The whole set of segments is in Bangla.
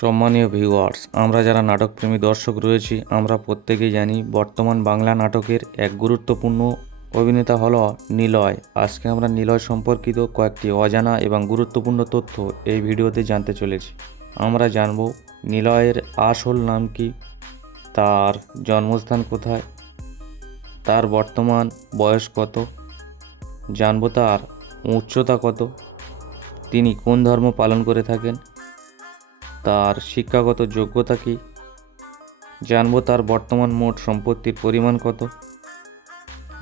সম্মানীয় ভিউয়ার্স, আমরা যারা নাটকপ্রেমী দর্শক রয়েছি, আমরা প্রত্যেকেই জানি বর্তমান বাংলা নাটকের এক গুরুত্বপূর্ণ অভিনেতা হলো নিলয়। আজকে আমরা নিলয় সম্পর্কিত কয়েকটি অজানা এবং গুরুত্বপূর্ণ তথ্য এই ভিডিওতে জানতে চলেছি। আমরা জানব নিলয়ের আসল নাম কি, তার জন্মস্থান কোথায়, তার বর্তমান বয়স কত, জানব তার উচ্চতা কত, তিনি কোন ধর্ম পালন করে থাকেন, তার শিক্ষাগত যোগ্যতা কী, জানব তার বর্তমান মোট সম্পত্তির পরিমাণ কত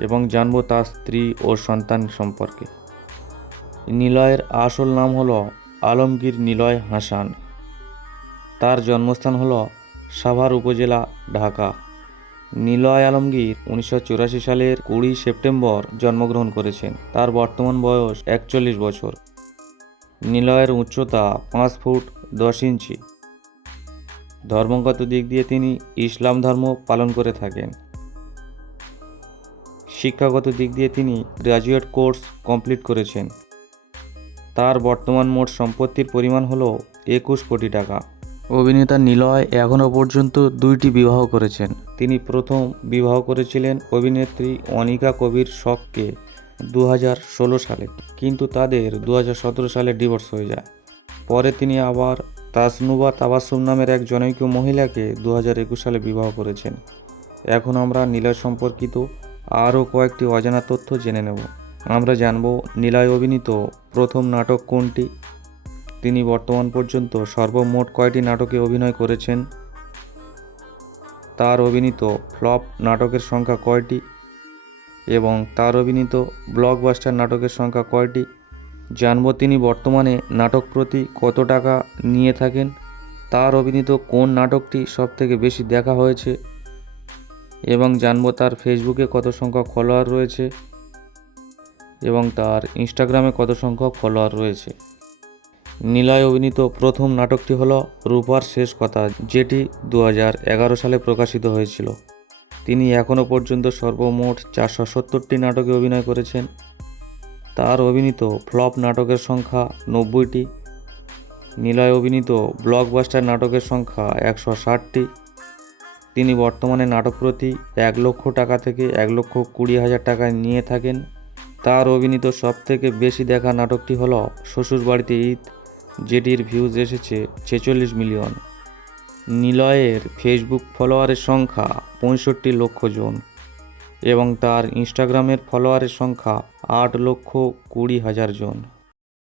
এবং জানব তার স্ত্রী ও সন্তান সম্পর্কে। নিলয়ের আসল নাম হলো আলমগীর নিলয় হাসান। তার জন্মস্থান হলো সাভার উপজেলা, ঢাকা। নিলয় আলমগীর 1984 সালের 20 সেপ্টেম্বর জন্মগ্রহণ করেছেন। তার বর্তমান বয়স 41 বছর। নিলয়ের উচ্চতা 5 ফুট 10 ইঞ্চি। ধর্মগত দিক দিয়ে তিনি ইসলাম ধর্ম পালন করে থাকেন। শিক্ষাগত দিক দিয়ে তিনি গ্র্যাজুয়েট কোর্স কমপ্লিট করেছেন। তার বর্তমান মোট সম্পত্তির পরিমাণ হলো 21 কোটি টাকা। অভিনেতা নিলয় এখনও পর্যন্ত 2টি বিবাহ করেছেন। তিনি প্রথম বিবাহ করেছিলেন অভিনেত্রী অনিকা কবির শখকে 2016 সালে, কিন্তু তাদের 2017 সালে ডিভোর্স হয়ে যায়। পরে তিনি আবার তাসনুবা তাবাসসুম নামের এক জনৈক মহিলাকে 2021 সালে বিবাহ করেছেন। এখন আমরা নিলয় সম্পর্কিত আরও কয়েকটি অজানা তথ্য জেনে নেব। আমরা জানব নিলয় অভিনীত প্রথম নাটক কোনটি, তিনি বর্তমান পর্যন্ত সর্বমোট কয়টি নাটকে অভিনয় করেছেন, তার অভিনীত ফ্লপ নাটকের সংখ্যা কয়টি এবং তার অভিনীত ব্লকবাস্টার নাটকের সংখ্যা কয়টি। জানব তিনি বর্তমানে নাটক প্রতি কত টাকা নিয়ে থাকেন, তার অভিনীত কোন নাটকটি সবথেকে বেশি দেখা হয়েছে এবং জানব তার ফেসবুকে কত সংখ্যক ফলোয়ার রয়েছে এবং তার ইনস্টাগ্রামে কত সংখ্যক ফলোয়ার রয়েছে। নিলয় অভিনীত প্রথম নাটকটি হলো রূপার শেষ কথা, যেটি 2011 সালে প্রকাশিত হয়েছিল। তিনি এখনও পর্যন্ত সর্বমোট 470টি নাটকে অভিনয় করেছেন। তার অভিনীত ফ্লপ নাটকের সংখ্যা 90টি। নিলয় অভিনীত ব্লকবাস্টার নাটকের সংখ্যা 160টি। তিনি বর্তমানে নাটক প্রতি 1 লক্ষ টাকা থেকে 1,20,000 টাকা নিয়ে থাকেন। তার অভিনীত সবথেকে বেশি দেখা নাটকটি হল শ্বশুরবাড়িতে ঈদ, যেটির ভিউজ এসেছে 46 মিলিয়ন। নিলয়ের ফেসবুক ফলোয়ারের সংখ্যা 65 লক্ষ জন এবং তার ইনস্টাগ্রামের ফলোয়ারের সংখ্যা 8,20,000 জন।